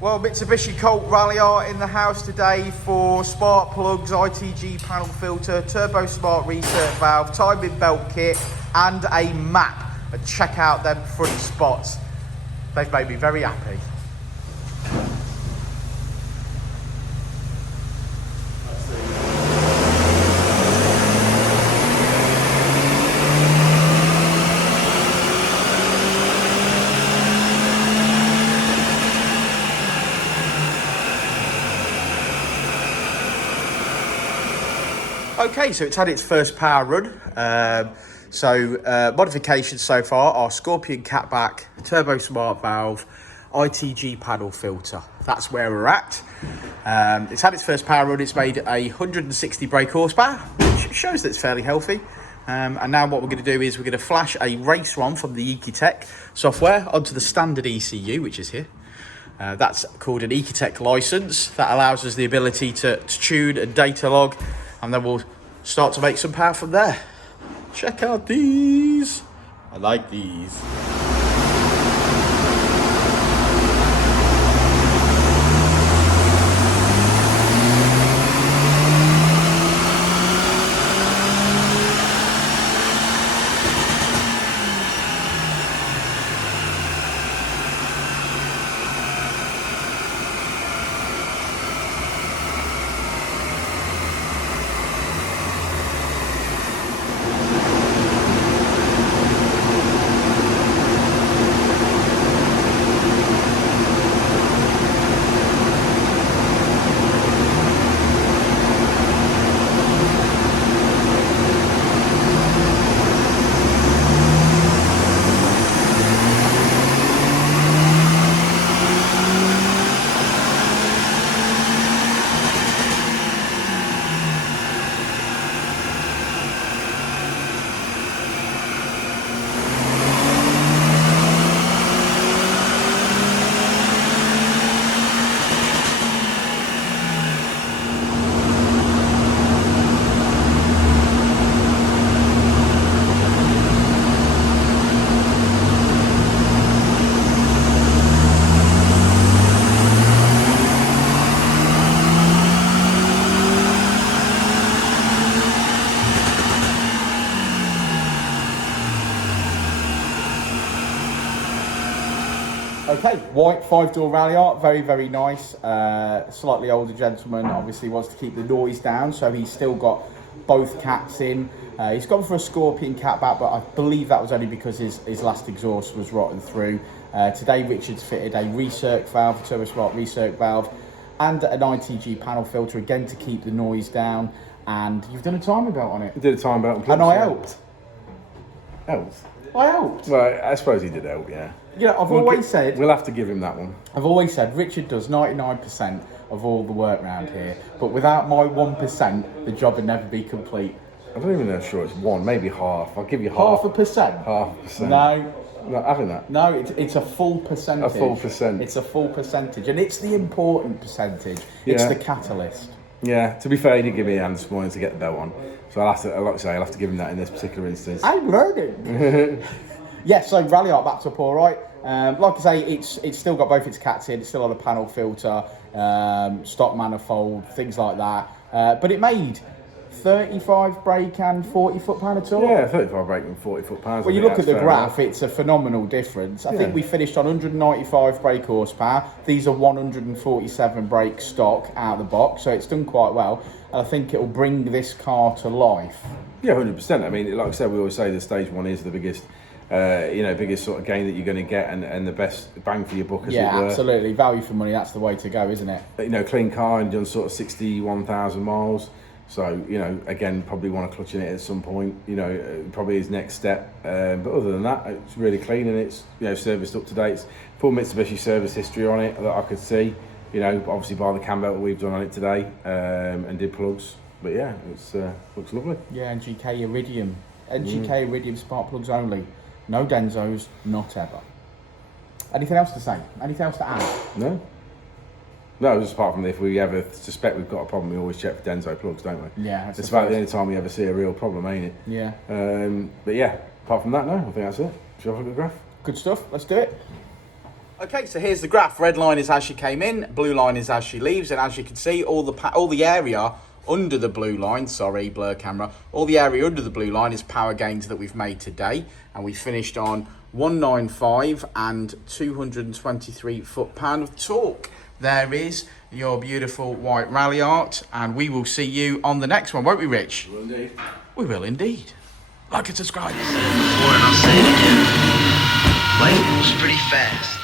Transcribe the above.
Well, Mitsubishi Colt Ralliart in the house today for spark plugs, ITG panel filter, turbo smart reset valve, timing belt kit and a map. And check out them front spots. They've made me very happy. Okay, so it's had its first power run. Modifications so far are Scorpion catback, turbo smart valve, ITG panel filter. That's where we're at. It's had its first power run. It's made 160 brake horsepower, which shows that it's fairly healthy. And now what we're going to do is we're going to flash a race one from the EcuTek software onto the standard ECU, which is here. That's called an EcuTek license. That allows us the ability to tune and data log, and then we'll start to make some power from there. Check out these. I like these. Okay, white 5-door Ralliart, very, very nice. Slightly older gentleman, obviously wants to keep the noise down, so he's still got both cats in. He's gone for a Scorpion catback, but I believe that was only because his last exhaust was rotten through. Today, Richard's fitted a recirc valve, a turbo smart recirc valve, and an ITG panel filter, again to keep the noise down. And you've done a timing belt on it. I did a timing belt. And I helped. Helped? I helped. Well, I suppose he did help, yeah. Yeah, I've always said... We'll have to give him that one. I've always said Richard does 99% of all the work around here, but without my 1%, the job would never be complete. I don't even know sure it's one, maybe half. I'll give you half a percent. Half a percent. No. Not having that. No, it's a full percentage. A full percent. It's a full percentage, and it's the important percentage. It's the catalyst. Yeah, to be fair, he did give me a hand this morning to get the belt on. So I'll have to give him that in this particular instance. I'm learning. Yeah, so Ralliart backed up all right. Like I say, it's still got both its cats in. It's still on a panel filter, stock manifold, things like that. But it made 35 brake and 40 foot-pound of torque. Yeah, 35 brake and 40 foot-pounds. Well, you look at the graph, it's a phenomenal difference. I think we finished on 195 brake horsepower. These are 147 brake stock out of the box, so it's done quite well. And I think it'll bring this car to life. Yeah, 100%. I mean, like I said, we always say the stage one is the biggest biggest sort of gain that you're going to get, and the best bang for your buck, as it were. Yeah, absolutely. Value for money, that's the way to go, isn't it? Clean car and done sort of 61,000 miles. So, again, probably want to clutch in it at some point, probably his next step. But other than that, it's really clean, and it's, serviced up to date. It's full Mitsubishi service history on it that I could see, obviously by the cam belt that we've done on it today, and did plugs. But yeah, it's looks lovely. Yeah, and GK Iridium. GK Iridium spark plugs only. No Denzos, not ever. Anything else to say? Anything else to add? No. No, just apart from if we ever suspect we've got a problem, we always check for Denso plugs, don't we? Yeah. It's about the only time we ever see a real problem, ain't it? Yeah. But yeah, apart from that, no, I think that's it. Shall I have a look at the graph? Good stuff. Let's do it. Okay, so here's the graph. Red line is as she came in, blue line is as she leaves, and as you can see, all the area under the blue line, sorry, blur camera, all the area under the blue line is power gains that we've made today, and we finished on 195 and 223 foot-pound of torque. There is your beautiful white Ralliart, and we will see you on the next one, won't we, Rich? We will indeed. We will indeed. Like and subscribe. Before and I'll say it again. Life moves pretty fast.